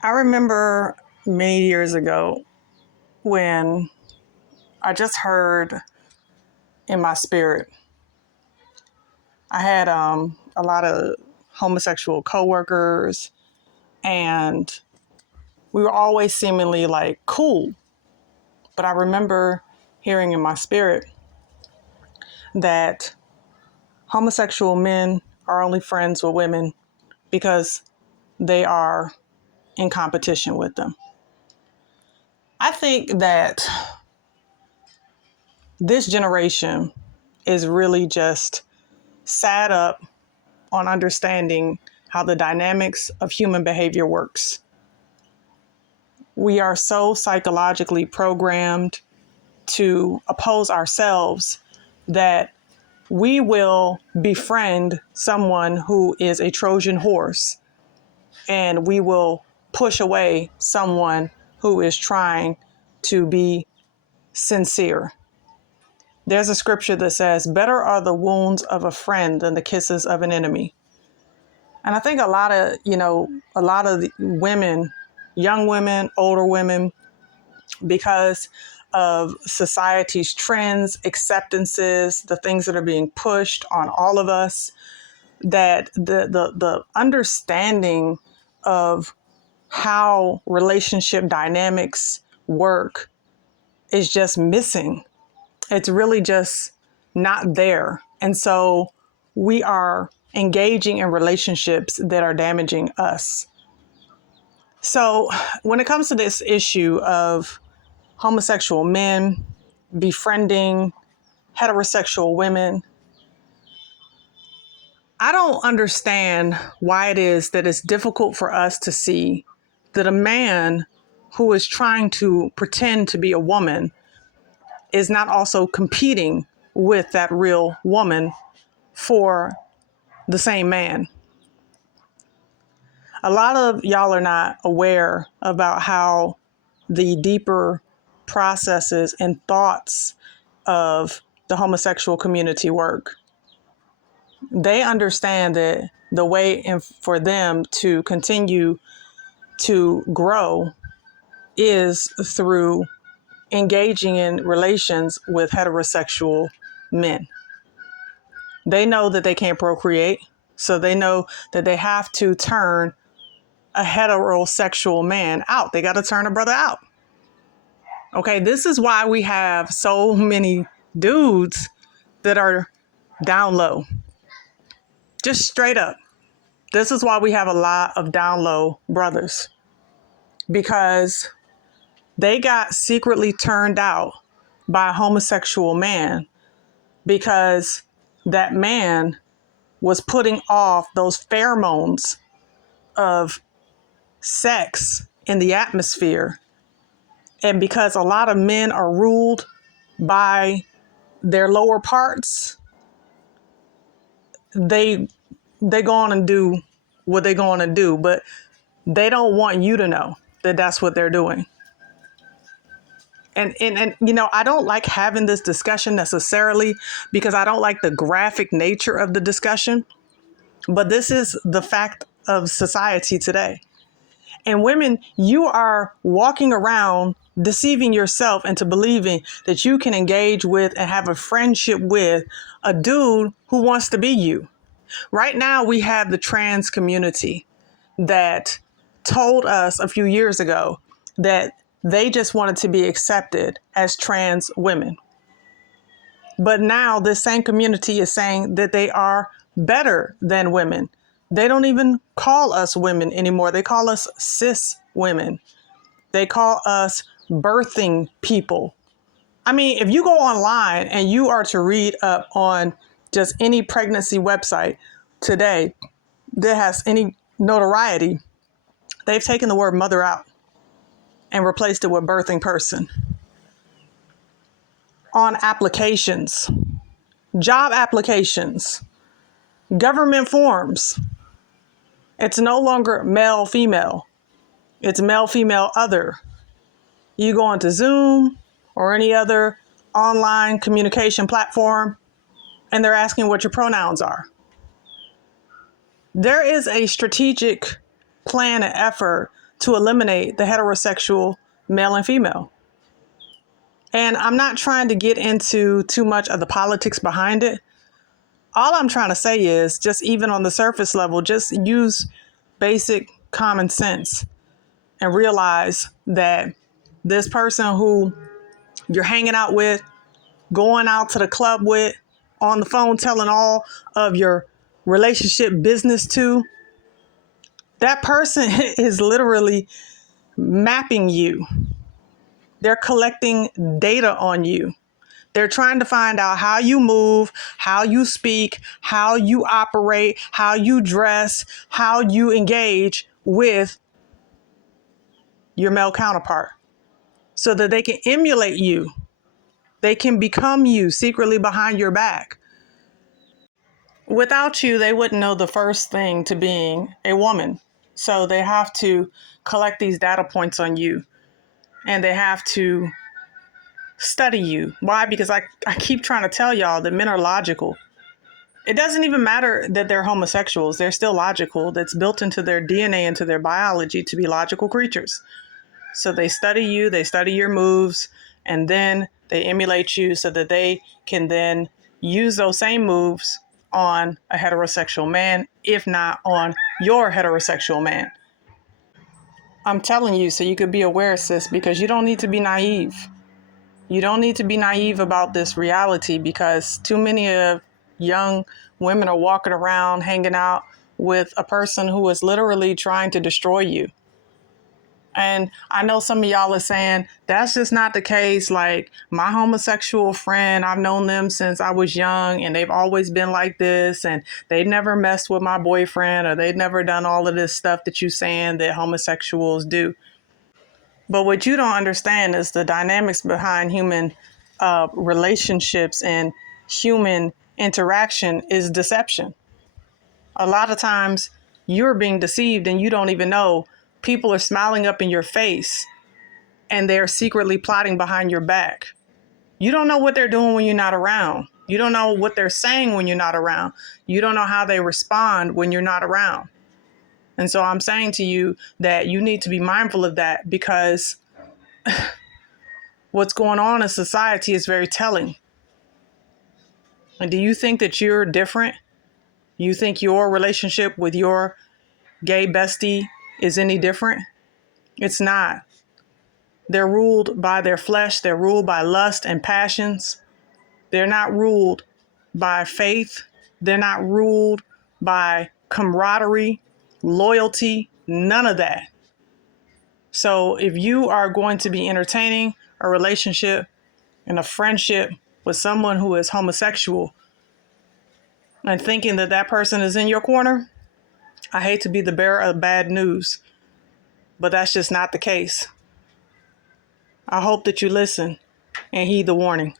I remember many years ago when I just heard in my spirit. I had a lot of homosexual coworkers, and we were always seemingly like cool. But I remember hearing in my spirit that homosexual men are only friends with women because they are in competition with them. I think that this generation is really just sat up on understanding how the dynamics of human behavior works. We are so psychologically programmed to oppose ourselves that we will befriend someone who is a Trojan horse, and we will push away someone who is trying to be sincere. There's a scripture that says, "Better are the wounds of a friend than the kisses of an enemy." And I think a lot of the women, young women, older women, because of society's trends, acceptances, the things that are being pushed on all of us, that the understanding of how relationship dynamics work is just missing. It's really just not there. And so we are engaging in relationships that are damaging us. So when it comes to this issue of homosexual men befriending heterosexual women, I don't understand why it is that it's difficult for us to see that a man who is trying to pretend to be a woman is not also competing with that real woman for the same man. A lot of y'all are not aware about how the deeper processes and thoughts of the homosexual community work. They understand that the way for them to continue to grow is through engaging in relations with heterosexual men. They know that they can't procreate, so they know that they have to turn a heterosexual man out. They got to turn a brother out. Okay, this is why we have so many dudes that are down low. Just straight up. This is why we have a lot of down low brothers, because they got secretly turned out by a homosexual man because that man was putting off those pheromones of sex in the atmosphere. And because a lot of men are ruled by their lower parts, they go on and do what they go on and do, but they don't want you to know that that's what they're doing. And I don't like having this discussion necessarily because I don't like the graphic nature of the discussion, but this is the fact of society today. And women, you are walking around deceiving yourself into believing that you can engage with and have a friendship with a dude who wants to be you. Right now, we have the trans community that told us a few years ago that they just wanted to be accepted as trans women. But now this same community is saying that they are better than women. They don't even call us women anymore. They call us cis women. They call us birthing people. I mean, if you go online and you are to read up on just any pregnancy website today that has any notoriety, they've taken the word mother out and replaced it with birthing person. On applications, job applications, government forms, it's no longer male, female. It's male, female, other. You go onto Zoom or any other online communication platform, and they're asking what your pronouns are. There is a strategic plan and effort to eliminate the heterosexual male and female. And I'm not trying to get into too much of the politics behind it. All I'm trying to say is, just even on the surface level, just use basic common sense and realize that this person who you're hanging out with, going out to the club with, on the phone telling all of your relationship business to, that person is literally mapping you. They're collecting data on you. They're trying to find out how you move, how you speak, how you operate, how you dress, how you engage with your male counterpart so that they can emulate you. They can become you secretly behind your back. Without you, they wouldn't know the first thing to being a woman. So they have to collect these data points on you, and they have to study you. Why? Because I keep trying to tell y'all that men are logical. It doesn't even matter that they're homosexuals. They're still logical. That's built into their DNA, into their biology, to be logical creatures. So they study you, they study your moves, and then they emulate you so that they can then use those same moves on a heterosexual man, if not on your heterosexual man. I'm telling you so you could be aware, sis, because you don't need to be naive. You don't need to be naive about this reality, because too many of young women are walking around hanging out with a person who is literally trying to destroy you. And I know some of y'all are saying that's just not the case. Like, my homosexual friend, I've known them since I was young and they've always been like this, and they've never messed with my boyfriend, or they've never done all of this stuff that you saying that homosexuals do. But what you don't understand is the dynamics behind human relationships and human interaction is deception. A lot of times you're being deceived and you don't even know. People are smiling up in your face and they're secretly plotting behind your back. You don't know what they're doing when you're not around. You don't know what they're saying when you're not around. You don't know how they respond when you're not around. And so I'm saying to you that you need to be mindful of that, because what's going on in society is very telling. And do you think that you're different? You think your relationship with your gay bestie is any different? It's not. They're ruled by their flesh. They're ruled by lust and passions. They're not ruled by faith. They're not ruled by camaraderie, loyalty, none of that. So if you are going to be entertaining a relationship and a friendship with someone who is homosexual and thinking that that person is in your corner, I hate to be the bearer of bad news, but that's just not the case. I hope that you listen and heed the warning.